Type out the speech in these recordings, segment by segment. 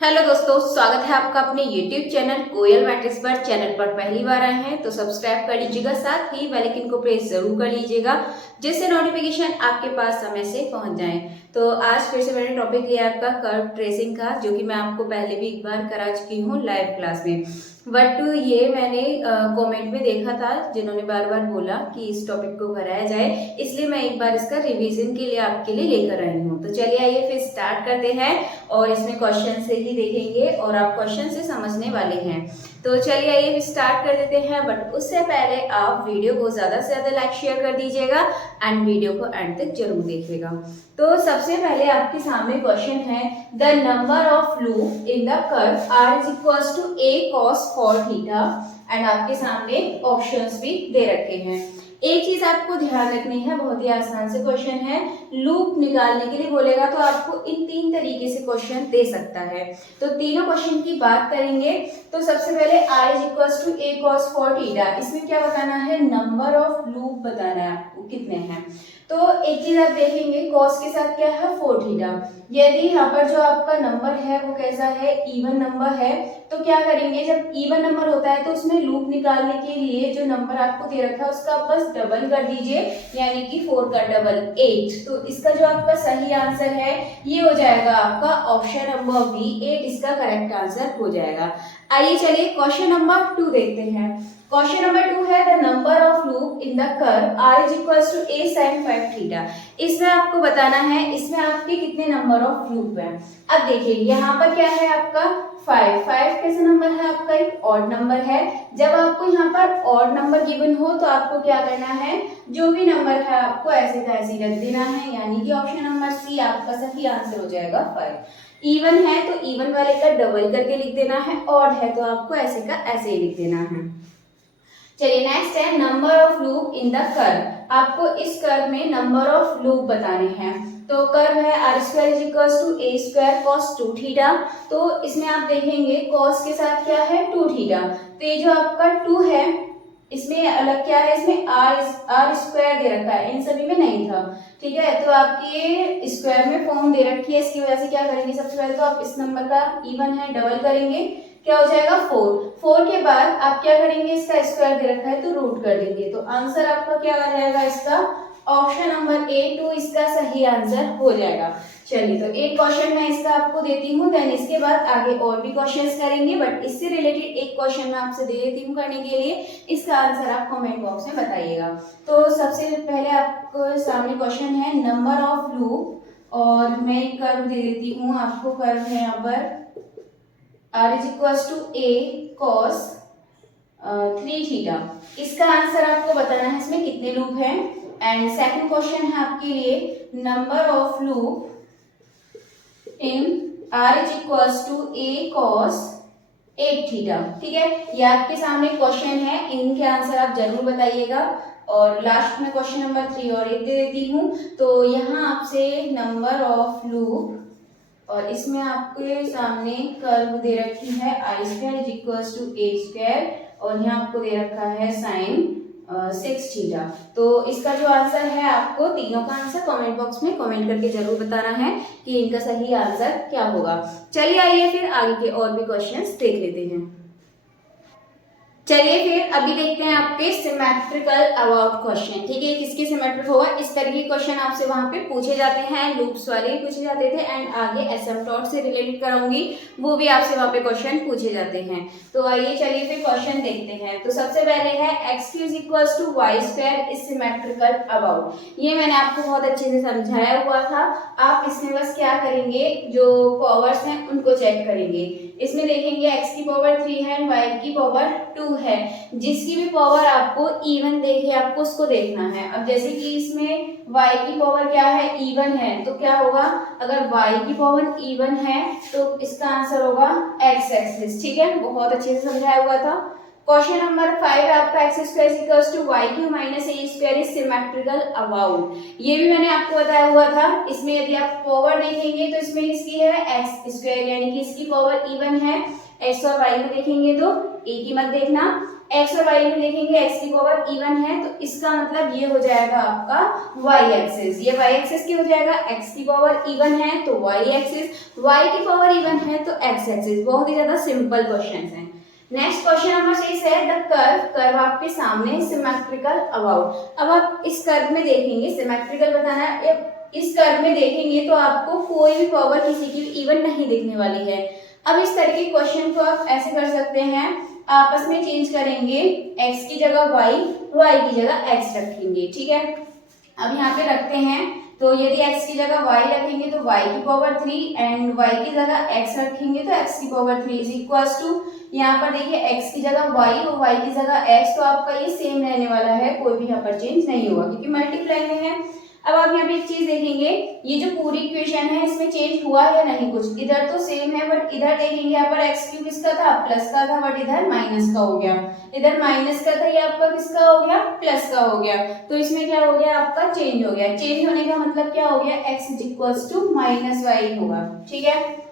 Hello दोस्तों, स्वागत है आपका अपने YouTube चैनल कोयल मैट्रिक्स पर। चैनल पर पहली बार आए हैं तो सब्सक्राइब कर लीजिएगा, साथ ही बेल आइकन को प्रेस जरूर कर लीजिएगा जिससे नोटिफिकेशन आपके पास समय से पहुंच जाए। तो आज फिर से मैंने टॉपिक लिया है आपका कर्व ट्रेसिंग का, जो कि मैं आपको पहले भी एक बार करा चुकी हूँ लाइव क्लास में। बट ये मैंने कमेंट में देखा था जिन्होंने बार बार बोला कि इस टॉपिक को कराया जाए, इसलिए मैं एक बार इसका रिवीजन के लिए आपके लिए लेकर आई हूँ। तो चलिए आइए फिर स्टार्ट करते हैं और इसमें क्वेश्चन से ही देखेंगे और आप क्वेश्चन से समझने वाले हैं। तो चलिए आइए फिर स्टार्ट कर देते हैं। बट उससे पहले आप वीडियो को ज़्यादा से ज़्यादा लाइक शेयर कर दीजिएगा एंड वीडियो को एंड तक जरूर देखिएगा। तो सबसे पहले आपके सामने क्वेश्चन है, the number of loop in the curve r is equals to a cos 4 theta and आपके सामने ऑप्शंस भी दे रखे हैं। एक चीज आपको ध्यान रखनी है, बहुत ही आसान से क्वेश्चन है। लूप निकालने के लिए बोलेगा तो आपको इन तीन तरीके से क्वेश्चन दे सकता है। तो तीनों क्वेश्चन की बात करेंगे। तो सबसे पहले r is equals to a cos 4 theta, इसमें क्या बताना है, नंबर ऑफ लूप बताना है आपको कितने हैं। तो एक चीज आप देखेंगे, cos के साथ क्या है 4 थीटा। यदि यहाँ पर जो आपका नंबर है वो कैसा है, इवन नंबर है, तो क्या करेंगे, जब इवन नंबर होता है तो उसमें लूप निकालने के लिए जो नंबर आपको दे रखा है उसका आप बस डबल कर दीजिए, यानी कि 4 का डबल 8। तो इसका जो आपका सही आंसर है ये हो जाएगा आपका ऑप्शन नंबर बी, 8 इसका करेक्ट आंसर हो जाएगा। आइए चलिए क्वेश्चन नंबर 2 देखते हैं। क्वेश्चन नंबर 2 है, the number of loop in the curve r is equals to a sin 5 theta. इसमें आपको बताना है इसमें आपके कितने नंबर ऑफ लूप है। अब देखिए यहाँ पर क्या है आपका 5 कैसा नंबर है आपका, एक ऑड नंबर है। जब आपको यहाँ पर ऑड नंबर गिवन हो तो आपको क्या करना है, जो भी नंबर है आपको ऐसे का ऐसे रख देना है, यानी कि ऑप्शन नंबर सी आपका सही आंसर हो जाएगा 5। इवन है तो इवन वाले का डबल करके लिख देना है, ऑड है तो आपको ऐसे का ऐसे ही लिख देना है। चलिए नेक्स्ट है, number of loop in the curve. आपको इस कर्व में नंबर ऑफ लूप बताने हैं। तो कर्व है r square is equals to a square cos 2 theta. तो इसमें आप देखेंगे cos के साथ क्या है 2 थीटा, तो ये जो आपका 2 है इसमें अलग क्या है, इसमें r स्क्वायर दे रखा है, इन सभी में नहीं था। ठीक है, तो आपकी ये स्क्वायर में फॉर्म दे रखी है, इसकी वजह से क्या करेंगे, सबसे पहले तो आप इस नंबर का इवन है डबल करेंगे, क्या हो जाएगा 4 के बाद आप क्या करेंगे, इसका स्क्वायर दे रखा है तो रूट कर देंगे। तो आंसर आपका क्या आ जाएगा, इसका ऑप्शन नंबर ए 2 इसका सही आंसर हो जाएगा। चलिए तो एक क्वेश्चन मैं इसका आपको देती हूँ, देन इसके बाद आगे और भी क्वेश्चंस करेंगे, बट इससे रिलेटेड एक क्वेश्चन मैं आपसे दे देती हूँ करने के लिए। इसका आंसर आप कमेंट बॉक्स में बताइएगा। तो सबसे पहले आपको सामने क्वेश्चन है, नंबर ऑफ लूप, और मैं एक कर्व दे देती हूँ आपको। कर्व है यहाँ पर r is equals to a cos 3 theta. इसका आंसर आपको बताना है इसमें कितने लूप हैं। एंड सेकंड क्वेश्चन है आपके लिए, number of loop in r is equals to a cos 8 theta. ठीक है, ये आपके सामने क्वेश्चन है, इनके आंसर आप जरूर बताइएगा। और लास्ट में क्वेश्चन नंबर 3 और एक दे देती हूँ। तो यहाँ आपसे नंबर ऑफ लूप, और इसमें आपके सामने कर्व दे रखी है i square is equals to a square, और यहाँ आपको दे रखा है साइन 6 थीटा। तो इसका जो आंसर है आपको तीनों का आंसर कमेंट बॉक्स में कमेंट करके जरूर बताना है कि इनका सही आंसर क्या होगा। चलिए आइए फिर आगे के और भी क्वेश्चंस देख लेते हैं। चलिए फिर अभी देखते हैं आपके सिमेट्रिकल अबाउट क्वेश्चन। ठीक है, किसके सिमेट्रिक होगा, इस तरह के क्वेश्चन आपसे वहां पे पूछे जाते हैं, लूप्स वाले भी पूछे जाते थे, एंड आगे एसिम्पटोट से रिलेटेड कराऊंगी वो भी आपसे वहां पे क्वेश्चन पूछे जाते हैं। तो आइए चलिए फिर क्वेश्चन देखते हैं। तो सबसे पहले है, x q is equals to y square is symmetrical about. ये मैंने आपको बहुत अच्छे से समझाया हुआ था। आप इसमें बस क्या करेंगे, जो पावर्स हैं उनको चेक करेंगे। इसमें देखेंगे x की पावर 3 है एंड y की पावर 2 है। जिसकी भी पावर आपको इवन देखे आपको उसको देखना है। अब जैसे कि इसमें y की पावर क्या है, इवन है, तो क्या होगा, अगर y की पावर इवन है तो इसका आंसर होगा x एक्सिस। ठीक है, बहुत अच्छे से समझाया हुआ था। क्वेश्चन नंबर 5 आपका x square equals to y q minus a square is symmetrical about. ये भी मैंने आपको बताया हुआ था। इसमें यदि आप पावर देखेंगे तो इसमें इसकी है एक्स स्क्वायर, यानी कि इसकी पावर इवन है, एक्स और वाई में देखेंगे तो एक ही मत देखना, एक्स और वाई में देखेंगे एक्स की पावर इवन है तो इसका मतलब ये हो जाएगा आपका वाई एक्सिस। ये वाई एक्सिस क्या हो जाएगा, एक्स की पावर इवन है तो वाई एक्सिस, वाई की पावर इवन है तो एक्स एक्सिस। बहुत ही ज्यादा सिंपल क्वेश्चन है। नेक्स्ट क्वेश्चन नंबर 6 है द कर्व, कर्व आपके सामने सिमेट्रिकल अबाउट। अब आप इस कर्व में देखेंगे, सिमेट्रिकल बताना है, इस कर्व में देखेंगे तो आपको कोई भी पावर किसी की इवन नहीं दिखने वाली है। अब इस तरह के क्वेश्चन को आप ऐसे कर सकते हैं, आपस में चेंज करेंगे, x की जगह y, y की जगह x रखेंगे, ठीक है। अब यहाँ पे रखते हैं तो यदि x की जगह y रखेंगे तो y की पावर 3 एंड y की जगह x रखेंगे तो x की पावर 3 इज इक्वल्स टू, यहाँ पर देखिए x की जगह y और y की जगह x, तो आपका ये सेम रहने वाला है, कोई भी यहाँ पर चेंज नहीं होगा क्योंकि मल्टीप्लाई में है। अब आप यहाँ पे एक चीज देखेंगे, ये जो पूरी इक्वेशन है इसमें चेंज हुआ या नहीं कुछ, इधर तो सेम है बट इधर देखेंगे यहाँ पर एक्स क्यूब किसका था, प्लस का था, बट इधर माइनस का हो गया, इधर माइनस का था, ये आपका किसका हो गया, प्लस का हो गया। तो इसमें क्या हो गया, आपका चेंज हो गया। चेंज होने का मतलब क्या हो गया, x is equals to minus y होगा, ठीक है।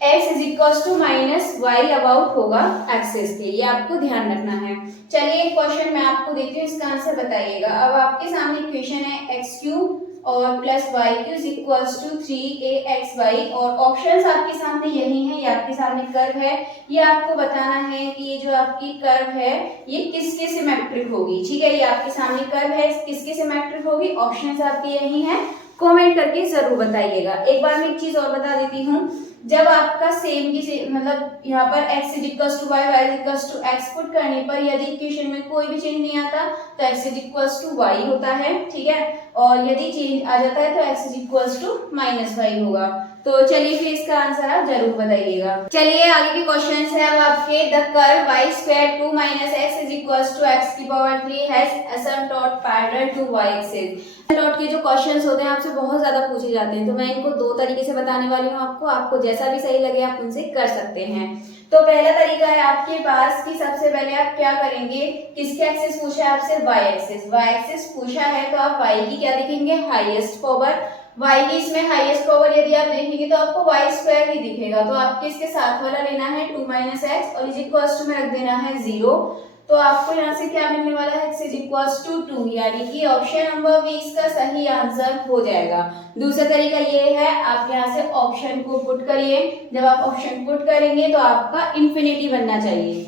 x is equals to minus y about होगा एक्सिस के, ये आपको ध्यान रखना है। चलिए एक क्वेश्चन मैं आपको देती हूँ, इसका आंसर बताइएगा। अब आपके सामने इक्वेशन है एक्स क्यूब और plus y cube is equals to 3axy और ऑप्शंस आपके सामने यही है, ये आपके सामने कर्व है, ये आपको बताना है कि ये जो आपकी कर्व है ये किसके सिमेट्रिक होगी, ठीक है। ये आपके सामने कर्व है, किसके सिमेट्रिक होगी, ऑप्शंस आपके यही हैं, कमेंट करके जरूर बताइएगा। एक बार मैं एक चीज और बता देती हूँ, जब आपका सेम की मतलब यहाँ पर x is equals to y, y is equals to x put करने पर यदि इक्वेशन में कोई भी चेंज नहीं आता तो x is equals to y होता है, ठीक है। और यदि चेंज आ जाता है तो x is equals to minus y होगा। तो चलिए फिर इसका आंसर आप जरूर बताइएगा। चलिए आगे के क्वेश्चन है अब आपके, the curve y square 2 minus x is equals to x की power 3 has asymptote parallel to y axis. Dot के जो क्वेश्चंस होते हैं आपसे बहुत ज्यादा पूछे जाते हैं, तो मैं इनको दो तरीके से बताने वाली हूँ आपको, आपको जैसा भी सही लगे आप उनसे कर सकते हैं। तो पहला तरीका है आपके पास कि सबसे पहले आप क्या करेंगे, किसके एक्सिस पूछा है आपसे, y एक्सिस, y एक्सिस पूछा है तो आप y की क्या देखेंगे, हाईएस्ट पावर, y की इसमें हाईएस्ट पावर यदि आप देखेंगे तो आपको y स्क्वायर ही दिखेगा, तो आपके इसके साथ वाला लेना है 2 माइनस एक्स और इज इक्वल्स टू में रख देना है 0। तो आपको यहाँ से क्या मिलने वाला है, x इज इक्वल्स टू 2, यानी कि ऑप्शन नंबर बी इसका सही आंसर हो जाएगा। दूसरा तरीका ये है, आप यहाँ से ऑप्शन को पुट करिए, जब आप ऑप्शन पुट करेंगे तो आपका इन्फिनिटी बनना चाहिए,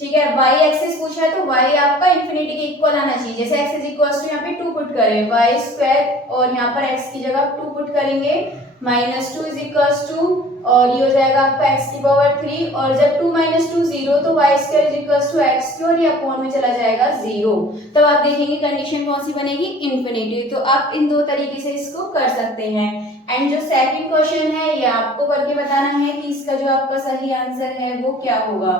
ठीक है। y एक्सिस पूछा है तो y आपका इन्फिनिटी के इक्वल आना चाहिए, जैसे x इज इक्वल्स टू यहाँ पे 2 पुट करें, y स्क्वायर और यहाँ पर x की जगह 2 पुट करेंगे, माइनस 2 इज इक्वल्स टू और ये हो जाएगा आपका x की पावर 3 और जब 2 माइनस 2 0 तो y square is equals to x cube, ये अपॉन में चला जाएगा 0। तब आप देखेंगे कंडीशन कौन सी बनेगी, इन्फिनिटी। तो आप इन दो तरीके से इसको कर सकते हैं। एंड जो सेकंड क्वेश्चन है ये आपको करके बताना है कि इसका जो आपका सही आंसर है वो क्या होगा।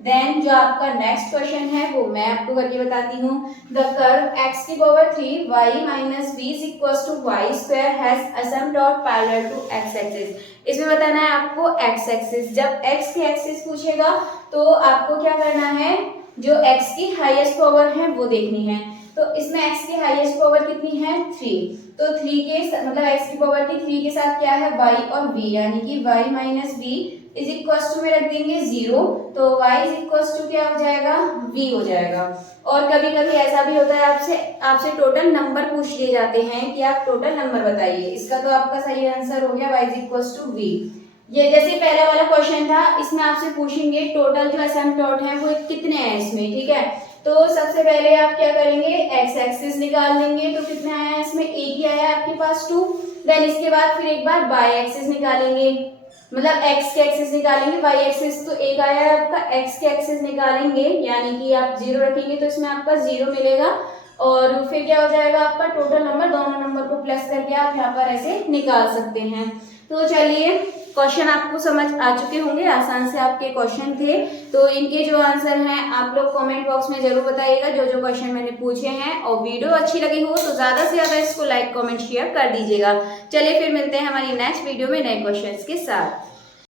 देन जो आपका नेक्स्ट क्वेश्चन है वो मैं आपको करके बताती हूँ, द कर्व x की power 3 y minus b is equals to y square has asymptote parallel to x axis. इसमें बताना है आपको x एक्सिस, जब x की एक्सिस पूछेगा तो आपको क्या करना है, जो x की हाईएस्ट पावर है वो देखनी है। तो इसमें x की हाईएस्ट पावर कितनी है, 3, तो 3 के मतलब x की पावर की 3 के साथ क्या है, y और v, यानी कि y minus b is equals to में रख देंगे 0, तो y इज इक्वल्स टू क्या हो जाएगा, v हो जाएगा। और कभी कभी ऐसा भी होता है आपसे टोटल नंबर पूछ लिए जाते हैं कि आप टोटल नंबर बताइए, इसका तो आपका सही आंसर हो गया y is equals to v। ये जैसे पहला वाला क्वेश्चन था, इसमें आपसे पूछेंगे टोटल जो एसिम्पटोट है वो कितने हैं इसमें, ठीक है। तो सबसे पहले आप क्या करेंगे, x एक्सिस निकाल लेंगे, तो कितने आया इसमें, एक ही आया आपके पास 2। देन इसके बाद फिर एक बार y एक्सिस निकालेंगे, मतलब x के एक्सिस निकालेंगे, y एक्सिस तो एक आया है आपका, x के एक्सिस निकालेंगे यानी कि आप 0 रखेंगे तो इसमें आपका 0 मिलेगा और फिर क्या हो जाएगा आपका टोटल नंबर, दोनों नंबर को प्लस करके आप यहाँ पर ऐसे निकाल सकते हैं। तो चलिए क्वेश्चन आपको समझ आ चुके होंगे, आसान से आपके क्वेश्चन थे, तो इनके जो आंसर हैं आप लोग कमेंट बॉक्स में जरूर बताइएगा जो जो क्वेश्चन मैंने पूछे हैं। और वीडियो अच्छी लगी हो तो ज्यादा से ज्यादा इसको लाइक कमेंट शेयर कर दीजिएगा। चलिए फिर मिलते हैं हमारी नेक्स्ट वीडियो में नए क्वेश्चंस के साथ।